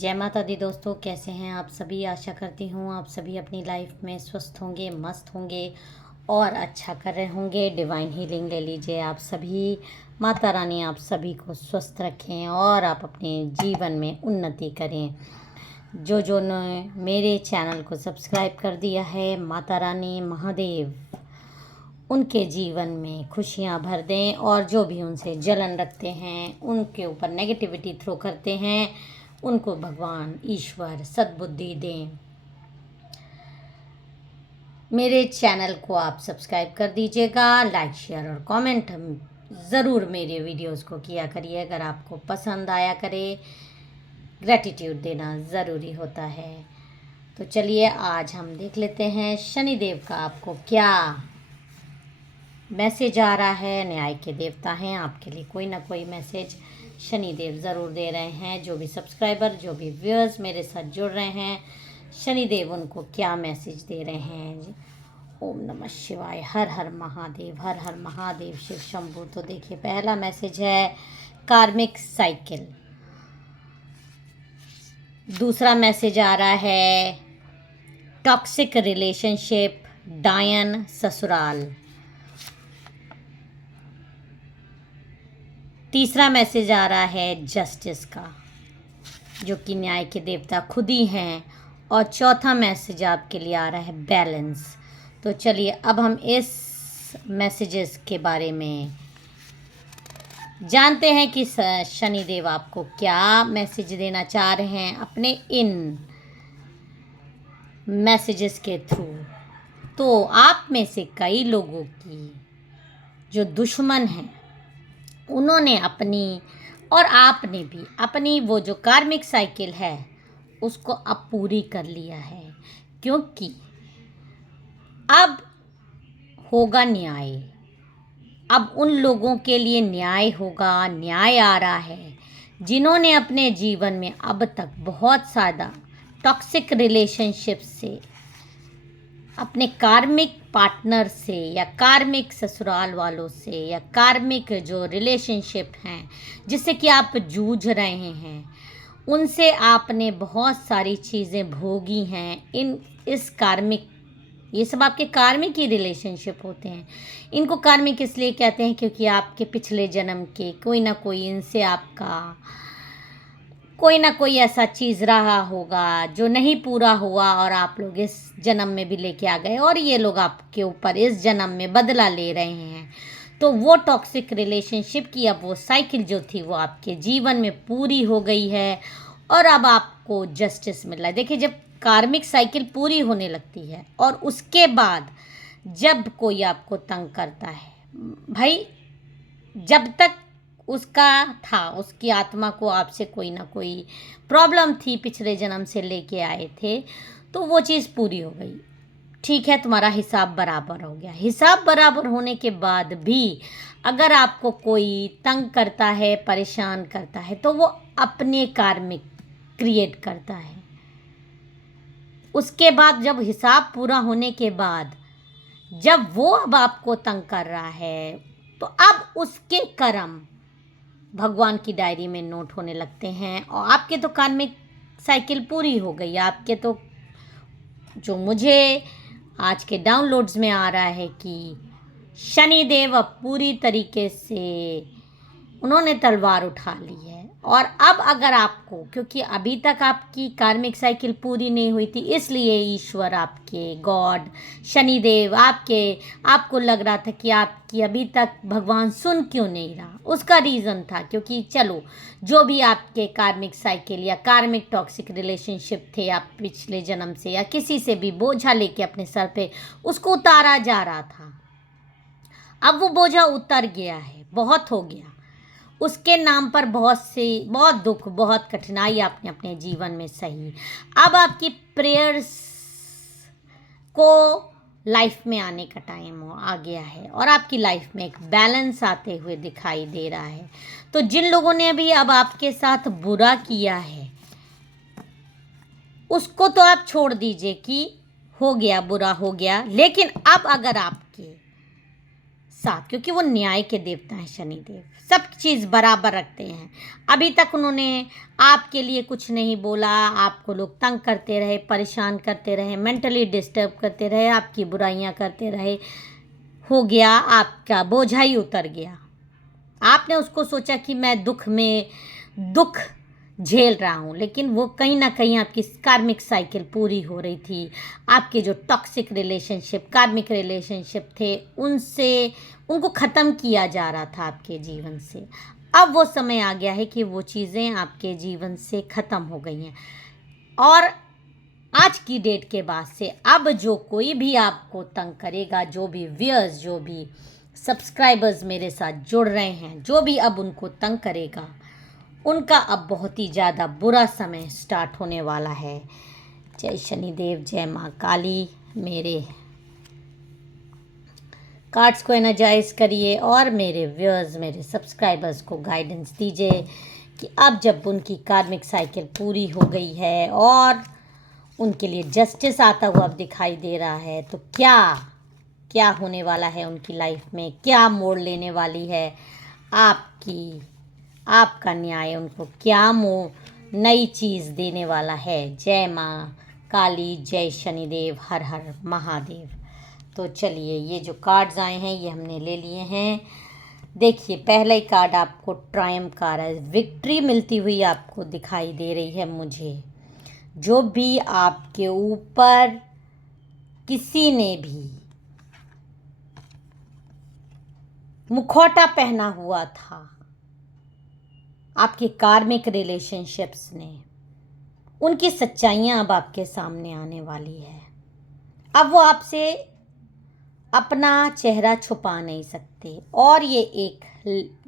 जय माता दी दोस्तों, कैसे हैं आप सभी। आशा करती हूँ आप सभी अपनी लाइफ में स्वस्थ होंगे, मस्त होंगे और अच्छा कर रहे होंगे। डिवाइन हीलिंग ले लीजिए आप सभी। माता रानी आप सभी को स्वस्थ रखें और आप अपने जीवन में उन्नति करें। जो ने मेरे चैनल को सब्सक्राइब कर दिया है, माता रानी महादेव उनके जीवन में खुशियाँ भर दें और जो भी उनसे जलन रखते हैं, उनके ऊपर नेगेटिविटी थ्रो करते हैं, उनको भगवान ईश्वर सद्बुद्धि दें। मेरे चैनल को आप सब्सक्राइब कर दीजिएगा, लाइक शेयर और कमेंट ज़रूर मेरे वीडियोस को किया करिए अगर आपको पसंद आया करे। ग्रैटिट्यूड देना ज़रूरी होता है। तो चलिए आज हम देख लेते हैं शनिदेव का आपको क्या मैसेज आ रहा है। न्याय के देवता हैं, आपके लिए कोई ना कोई मैसेज शनिदेव ज़रूर दे रहे हैं। जो भी सब्सक्राइबर, जो भी व्यूअर्स मेरे साथ जुड़ रहे हैं, शनिदेव उनको क्या मैसेज दे रहे हैं। ओम नमः शिवाय, हर हर महादेव, हर हर महादेव, शिव शंभू। तो देखिए पहला मैसेज है कार्मिक साइकिल। दूसरा मैसेज आ रहा है टॉक्सिक रिलेशनशिप, डायन ससुराल। तीसरा मैसेज आ रहा है जस्टिस का, जो कि न्याय के देवता खुद ही हैं। और चौथा मैसेज आपके लिए आ रहा है बैलेंस। तो चलिए अब हम इस मैसेजेस के बारे में जानते हैं कि शनिदेव आपको क्या मैसेज देना चाह रहे हैं अपने इन मैसेजेस के थ्रू। तो आप में से कई लोगों की जो दुश्मन हैं, उन्होंने अपनी और आपने भी अपनी वो जो कार्मिक साइकिल है उसको अब पूरी कर लिया है, क्योंकि अब होगा न्याय। अब उन लोगों के लिए न्याय होगा, न्याय आ रहा है जिन्होंने अपने जीवन में अब तक बहुत ज़्यादा टॉक्सिक रिलेशनशिप से, अपने कार्मिक पार्टनर से या कार्मिक ससुराल वालों से या कार्मिक जो रिलेशनशिप हैं जिससे कि आप जूझ रहे हैं, उनसे आपने बहुत सारी चीज़ें भोगी हैं। इस कार्मिक, ये सब आपके कार्मिक ही रिलेशनशिप होते हैं। इनको कार्मिक इसलिए कहते हैं क्योंकि आपके पिछले जन्म के कोई ना कोई इनसे आपका कोई ना कोई ऐसा चीज़ रहा होगा जो नहीं पूरा हुआ और आप लोग इस जन्म में भी लेके आ गए और ये लोग आपके ऊपर इस जन्म में बदला ले रहे हैं। तो वो टॉक्सिक रिलेशनशिप की अब वो साइकिल जो थी वो आपके जीवन में पूरी हो गई है और अब आपको जस्टिस मिल रहा है। देखिए, जब कार्मिक साइकिल पूरी होने लगती है और उसके बाद जब कोई आपको तंग करता है, भाई जब तक उसका था, उसकी आत्मा को आपसे कोई ना कोई प्रॉब्लम थी, पिछले जन्म से लेके आए थे, तो वो चीज़ पूरी हो गई। ठीक है, तुम्हारा हिसाब बराबर हो गया। हिसाब बराबर होने के बाद भी अगर आपको कोई तंग करता है, परेशान करता है, तो वो अपने कार्मिक क्रिएट करता है। उसके बाद जब हिसाब पूरा होने के बाद जब वो अब आपको तंग कर रहा है, तो अब उसके कर्म भगवान की डायरी में नोट होने लगते हैं और आपके तो कार्मिक साइकिल पूरी हो गई। आपके तो जो मुझे आज के डाउनलोड्स में आ रहा है कि शनिदेव अब पूरी तरीके से उन्होंने तलवार उठा ली है। और अब अगर आपको, क्योंकि अभी तक आपकी कार्मिक साइकिल पूरी नहीं हुई थी, इसलिए ईश्वर, आपके गॉड, शनिदेव आपको लग रहा था कि आपकी अभी तक भगवान सुन क्यों नहीं रहा। उसका रीज़न था क्योंकि चलो, जो भी आपके कार्मिक साइकिल या कार्मिक टॉक्सिक रिलेशनशिप थे आप पिछले जन्म से या किसी से भी बोझा लेके अपने सर पे उसको उतारा जा रहा था, अब वो बोझा उतर गया है, बहुत हो गया। उसके नाम पर बहुत दुख, बहुत कठिनाई आपने अपने जीवन में सही। अब आपकी प्रेयर्स को लाइफ में आने का टाइम आ गया है और आपकी लाइफ में एक बैलेंस आते हुए दिखाई दे रहा है। तो जिन लोगों ने अभी अब आपके साथ बुरा किया है, उसको तो आप छोड़ दीजिए कि हो गया, बुरा हो गया। लेकिन अब अगर आपके साथ, क्योंकि वो न्याय के देवता हैं शनिदेव, सब चीज़ बराबर रखते हैं। अभी तक उन्होंने आपके लिए कुछ नहीं बोला, आपको लोग तंग करते रहे, परेशान करते रहे, मेंटली डिस्टर्ब करते रहे, आपकी बुराइयां करते रहे, हो गया आपका बोझा ही उतर गया। आपने उसको सोचा कि मैं दुख झेल रहा हूँ, लेकिन वो कहीं ना कहीं आपकी कार्मिक साइकिल पूरी हो रही थी। आपके जो टॉक्सिक रिलेशनशिप, कार्मिक रिलेशनशिप थे, उनको ख़त्म किया जा रहा था आपके जीवन से। अब वो समय आ गया है कि वो चीज़ें आपके जीवन से ख़त्म हो गई हैं। और आज की डेट के बाद से अब जो कोई भी आपको तंग करेगा, जो भी व्यूअर्स, जो भी सब्सक्राइबर्स मेरे साथ जुड़ रहे हैं, जो भी अब उनको तंग करेगा, उनका अब बहुत ही ज़्यादा बुरा समय स्टार्ट होने वाला है। जय शनिदेव, जय माँ काली। मेरे कार्ड्स को एनर्जाइज करिए और मेरे व्यूअर्स, मेरे सब्सक्राइबर्स को गाइडेंस दीजिए कि अब जब उनकी कार्मिक साइकिल पूरी हो गई है और उनके लिए जस्टिस आता हुआ अब दिखाई दे रहा है, तो क्या होने वाला है उनकी लाइफ में, क्या मोड़ लेने वाली है आपका न्याय, उनको क्या नई चीज़ देने वाला है। जय माँ काली, जय शनिदेव, हर हर महादेव। तो चलिए, ये जो कार्ड्स आए हैं ये हमने ले लिए हैं। देखिए, पहला ही कार्ड आपको ट्रायम्फ कार्ड है, विक्ट्री मिलती हुई आपको दिखाई दे रही है मुझे। जो भी आपके ऊपर किसी ने भी मुखौटा पहना हुआ था, आपके कार्मिक रिलेशनशिप्स ने, उनकी सच्चाइयाँ अब आपके सामने आने वाली है। अब वो आपसे अपना चेहरा छुपा नहीं सकते। और ये एक,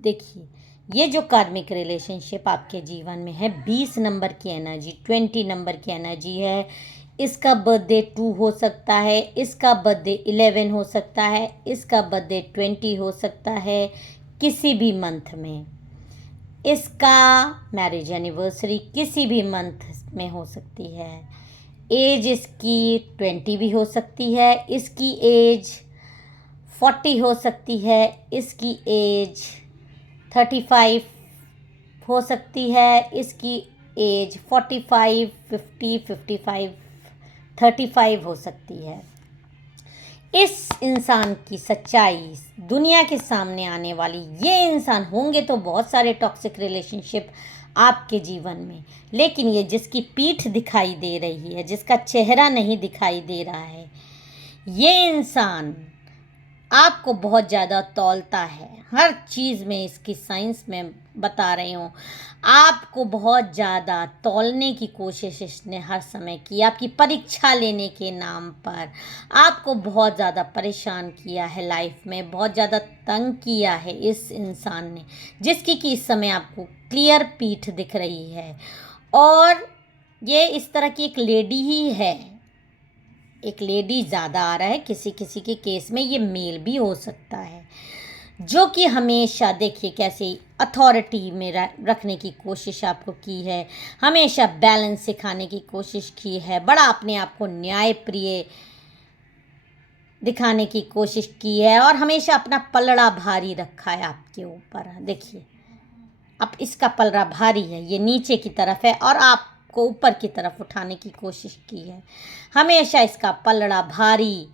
देखिए, ये जो कार्मिक रिलेशनशिप आपके जीवन में है, 20 नंबर की एनर्जी, 20 नंबर की एनर्जी है। इसका बर्थडे 2 हो सकता है, इसका बर्थडे 11 हो सकता है, इसका बर्थडे 20 हो सकता है, किसी भी मंथ में। इसका मैरिज एनिवर्सरी किसी भी मंथ में हो सकती है। एज इसकी 20 भी हो सकती है, इसकी एज 40 हो सकती है, इसकी एज 35 हो सकती है, इसकी एज 45, 50, 55, 35 हो सकती है। इस इंसान की सच्चाई दुनिया के सामने आने वाली, ये इंसान होंगे तो बहुत सारे टॉक्सिक रिलेशनशिप आपके जीवन में, लेकिन ये जिसकी पीठ दिखाई दे रही है, जिसका चेहरा नहीं दिखाई दे रहा है, ये इंसान आपको बहुत ज़्यादा तौलता है। हर चीज़ में, इसकी साइंस में बता रही हूँ, आपको बहुत ज़्यादा तौलने की कोशिश इसने हर समय की। आपकी परीक्षा लेने के नाम पर आपको बहुत ज़्यादा परेशान किया है, लाइफ में बहुत ज़्यादा तंग किया है इस इंसान ने, जिसकी कि इस समय आपको क्लियर पीठ दिख रही है। और ये इस तरह की एक लेडी ही है, एक लेडी ज़्यादा आ रहा है, किसी किसी के केस में ये मेल भी हो सकता है, जो कि हमेशा, देखिए कैसे अथॉरिटी में रखने की कोशिश आपको की है, हमेशा बैलेंस सिखाने की कोशिश की है, बड़ा अपने आप को न्याय प्रिय दिखाने की कोशिश की है, और हमेशा अपना पलड़ा भारी रखा है आपके ऊपर। देखिए, अब इसका पलड़ा भारी है, ये नीचे की तरफ है, और आपको ऊपर की तरफ उठाने की कोशिश की है। हमेशा इसका पलड़ा भारी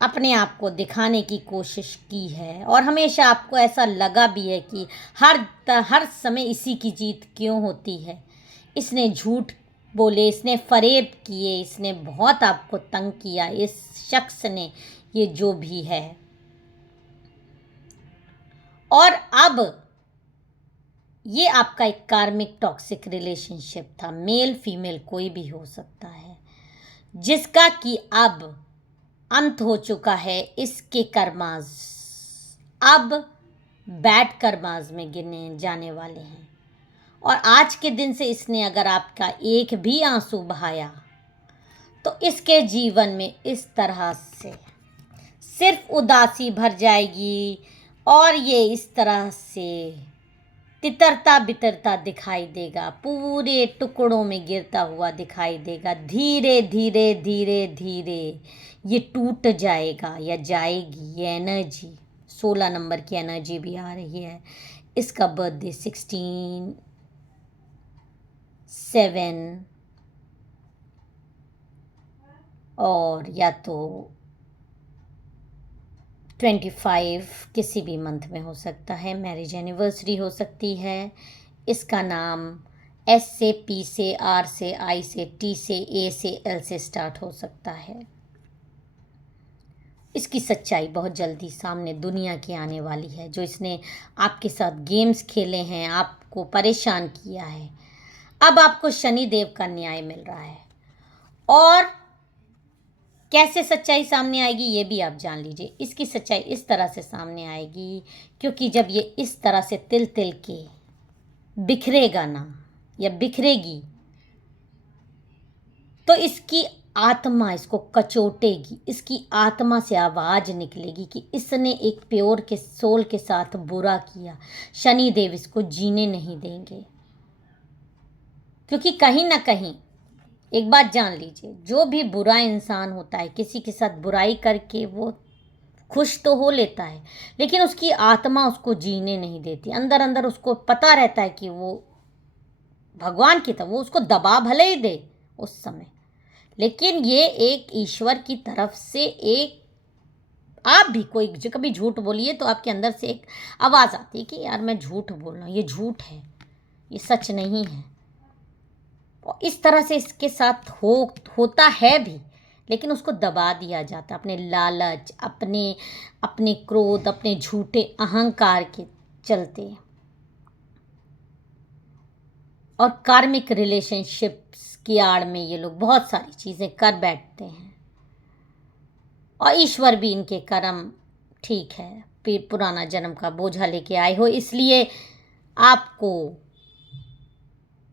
अपने आप को दिखाने की कोशिश की है, और हमेशा आपको ऐसा लगा भी है कि हर समय इसी की जीत क्यों होती है। इसने झूठ बोले, इसने फरेब किए, इसने बहुत आपको तंग किया, इस शख्स ने, ये जो भी है। और अब ये आपका एक कार्मिक टॉक्सिक रिलेशनशिप था, मेल फीमेल कोई भी हो सकता है, जिसका कि अब अंत हो चुका है। इसके कर्माज अब बैड कर्माज में गिने जाने वाले हैं, और आज के दिन से इसने अगर आपका एक भी आंसू बहाया तो इसके जीवन में इस तरह से सिर्फ उदासी भर जाएगी, और ये इस तरह से तितरता बितरता दिखाई देगा, पूरे टुकड़ों में गिरता हुआ दिखाई देगा। धीरे धीरे धीरे धीरे ये टूट जाएगा या जाएगी ये एनर्जी। 16 नंबर की एनर्जी भी आ रही है। इसका बर्थडे 16/7 और या तो 25 किसी भी मंथ में हो सकता है। मैरिज एनिवर्सरी हो सकती है। इसका नाम S से, P से, R से, I से, T से, A से, L से स्टार्ट हो सकता है। इसकी सच्चाई बहुत जल्दी सामने दुनिया की आने वाली है। जो इसने आपके साथ गेम्स खेले हैं, आपको परेशान किया है, अब आपको शनि देव का न्याय मिल रहा है। और कैसे सच्चाई सामने आएगी ये भी आप जान लीजिए। इसकी सच्चाई इस तरह से सामने आएगी, क्योंकि जब ये इस तरह से तिल तिल के बिखरेगा ना, या बिखरेगी, तो इसकी आत्मा इसको कचोटेगी। इसकी आत्मा से आवाज निकलेगी कि इसने एक प्योर के सोल के साथ बुरा किया। शनि देव इसको जीने नहीं देंगे, क्योंकि कहीं ना कहीं एक बात जान लीजिए, जो भी बुरा इंसान होता है, किसी के साथ बुराई करके वो खुश तो हो लेता है, लेकिन उसकी आत्मा उसको जीने नहीं देती। अंदर अंदर उसको पता रहता है कि वो भगवान की तरह, वो उसको दबा भले ही दे उस समय, लेकिन ये एक ईश्वर की तरफ से एक, आप भी कोई कभी झूठ बोलिए तो आपके अंदर से एक आवाज़ आती है कि यार मैं झूठ बोल रहा हूँ, ये झूठ है, ये सच नहीं है। और इस तरह से इसके साथ होता है भी, लेकिन उसको दबा दिया जाता है अपने लालच, अपने क्रोध, अपने झूठे अहंकार के चलते। और कार्मिक रिलेशनशिप्स की आड़ में ये लोग बहुत सारी चीज़ें कर बैठते हैं, और ईश्वर भी इनके कर्म ठीक है, फिर पुराना जन्म का बोझा लेके आए हो, इसलिए आपको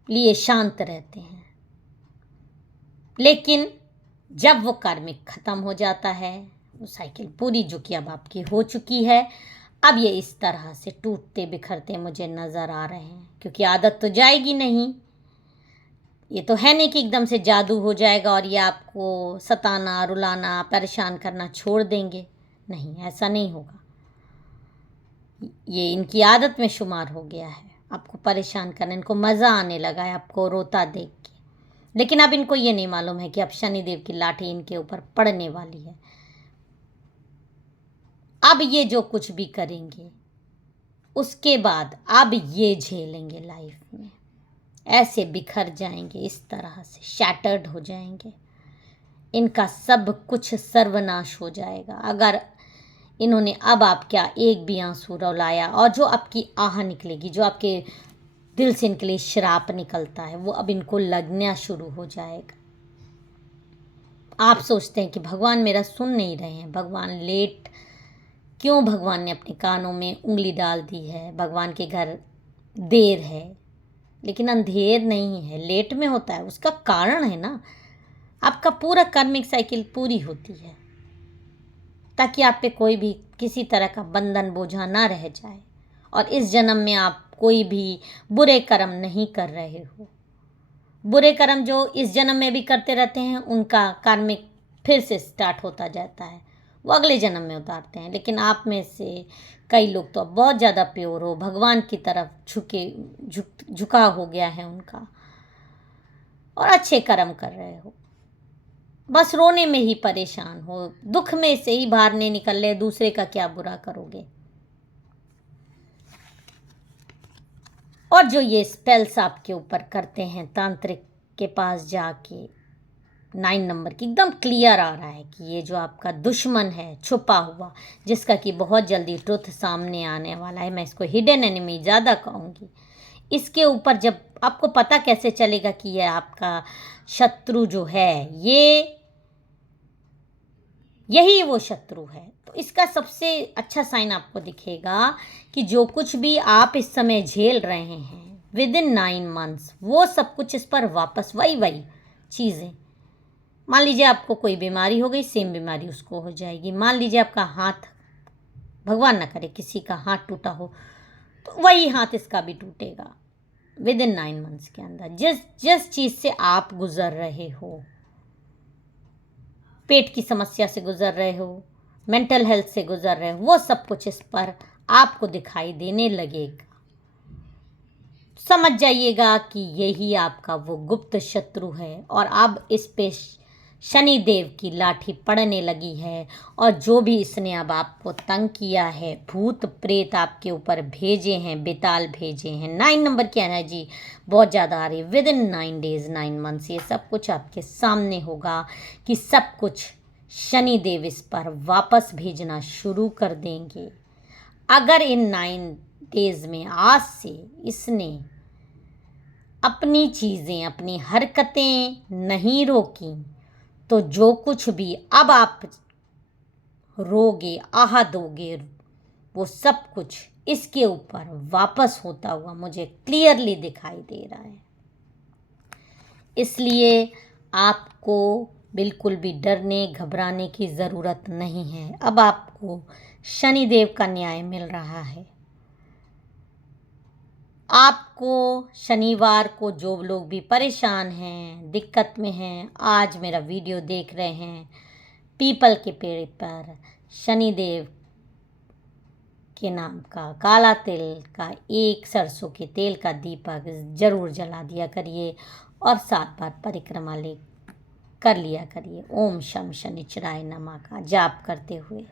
लिए शांत रहते हैं। लेकिन जब वो कार्मिक खत्म हो जाता है, वो साइकिल पूरी जो कि अब आपकी हो चुकी है, अब ये इस तरह से टूटते बिखरते मुझे नज़र आ रहे हैं, क्योंकि आदत तो जाएगी नहीं। ये तो है नहीं कि एकदम से जादू हो जाएगा और ये आपको सताना, रुलाना, परेशान करना छोड़ देंगे। नहीं, ऐसा नहीं होगा। ये इनकी आदत में शुमार हो गया है, आपको परेशान करना। इनको मज़ा आने लगा है आपको रोता देख के। लेकिन अब इनको ये नहीं मालूम है कि अब शनिदेव की लाठी इनके ऊपर पड़ने वाली है। अब ये जो कुछ भी करेंगे, उसके बाद अब ये झेलेंगे लाइफ में। ऐसे बिखर जाएंगे, इस तरह से शैटर्ड हो जाएंगे, इनका सब कुछ सर्वनाश हो जाएगा। अगर इन्होंने अब आपका एक भी आंसू रुलाया, और जो आपकी आह निकलेगी, जो आपके दिल से इनके लिए श्राप निकलता है, वो अब इनको लगना शुरू हो जाएगा। आप सोचते हैं कि भगवान मेरा सुन नहीं रहे हैं, भगवान लेट क्यों, भगवान ने अपने कानों में उंगली डाल दी है, भगवान के घर देर है। लेकिन अंधेर नहीं है, लेट में होता है, उसका कारण है ना, आपका पूरा कार्मिक साइकिल पूरी होती है, ताकि आप पे कोई भी किसी तरह का बंधन बोझा ना रह जाए, और इस जन्म में आप कोई भी बुरे कर्म नहीं कर रहे हो। बुरे कर्म जो इस जन्म में भी करते रहते हैं, उनका कार्मिक फिर से स्टार्ट होता जाता है, वो अगले जन्म में उतारते हैं। लेकिन आप में से कई लोग तो अब बहुत ज़्यादा प्योर हो, भगवान की तरफ झुका हो गया है उनका, और अच्छे कर्म कर रहे हो, बस रोने में ही परेशान हो, दुख में से ही बाहर नहीं निकल रहे, दूसरे का क्या बुरा करोगे। और जो ये स्पेल्स आपके ऊपर करते हैं तांत्रिक के पास जाके, 9 नंबर की एकदम क्लियर आ रहा है कि ये जो आपका दुश्मन है छुपा हुआ, जिसका कि बहुत जल्दी ट्रुथ सामने आने वाला है, मैं इसको हिडन एनिमी ज़्यादा कहूँगी। इसके ऊपर जब आपको पता कैसे चलेगा कि ये आपका शत्रु जो है, यही वो शत्रु है, तो इसका सबसे अच्छा साइन आपको दिखेगा कि जो कुछ भी आप इस समय झेल रहे हैं विद इन 9 मंथ्स, वो सब कुछ इस पर वापस वही चीज़ें। मान लीजिए आपको कोई बीमारी हो गई, सेम बीमारी उसको हो जाएगी। मान लीजिए आपका हाथ, भगवान ना करे किसी का हाथ टूटा हो, तो वही हाथ इसका भी टूटेगा विद इन 9 मंथ्स के अंदर। जिस चीज़ से आप गुजर रहे हो, पेट की समस्या से गुजर रहे हो, मेंटल हेल्थ से गुजर रहे हैं, वो सब कुछ इस पर आपको दिखाई देने लगेगा। समझ जाइएगा कि यही आपका वो गुप्त शत्रु है और अब इस पे शनि देव की लाठी पड़ने लगी है। और जो भी इसने अब आपको तंग किया है, भूत प्रेत आपके ऊपर भेजे हैं, बेताल भेजे हैं, 9 नंबर की एनर्जी बहुत ज़्यादा आ रही है। विद इन 9 डेज 9 मंथ्स ये सब कुछ आपके सामने होगा कि सब कुछ शनि देव इस पर वापस भेजना शुरू कर देंगे। अगर इन 9 डेज में आज से इसने अपनी चीज़ें, अपनी हरकतें नहीं रोकी तो जो कुछ भी अब आप रोगे, आह दोगे, वो सब कुछ इसके ऊपर वापस होता हुआ मुझे क्लियरली दिखाई दे रहा है। इसलिए आपको बिल्कुल भी डरने घबराने की ज़रूरत नहीं है। अब आपको शनिदेव का न्याय मिल रहा है। आपको शनिवार को जो लोग भी परेशान हैं, दिक्कत में हैं, आज मेरा वीडियो देख रहे हैं, पीपल के पेड़ पर शनिदेव के नाम का काला तिल का एक सरसों के तेल का दीपक ज़रूर जला दिया करिए और 7 बार परिक्रमा कर लिया करिए। ओम शम शनिचराय नमः का जाप करते हुए।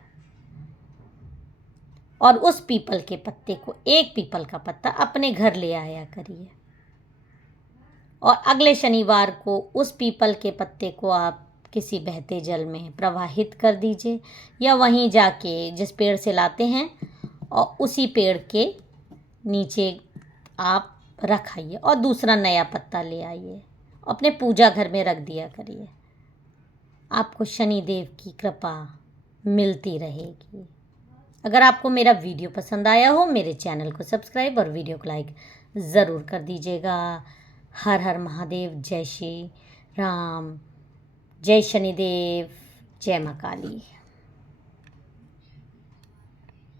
और उस पीपल के पत्ते को, एक पीपल का पत्ता अपने घर ले आया करिए और अगले शनिवार को उस पीपल के पत्ते को आप किसी बहते जल में प्रवाहित कर दीजिए या वहीं जाके जिस पेड़ से लाते हैं और उसी पेड़ के नीचे आप रखाइए और दूसरा नया पत्ता ले आइए, अपने पूजा घर में रख दिया करिए। आपको शनिदेव की कृपा मिलती रहेगी। अगर आपको मेरा वीडियो पसंद आया हो, मेरे चैनल को सब्सक्राइब और वीडियो को लाइक ज़रूर कर दीजिएगा। हर हर महादेव, जय श्री राम, जय शनिदेव, जय माँ काली।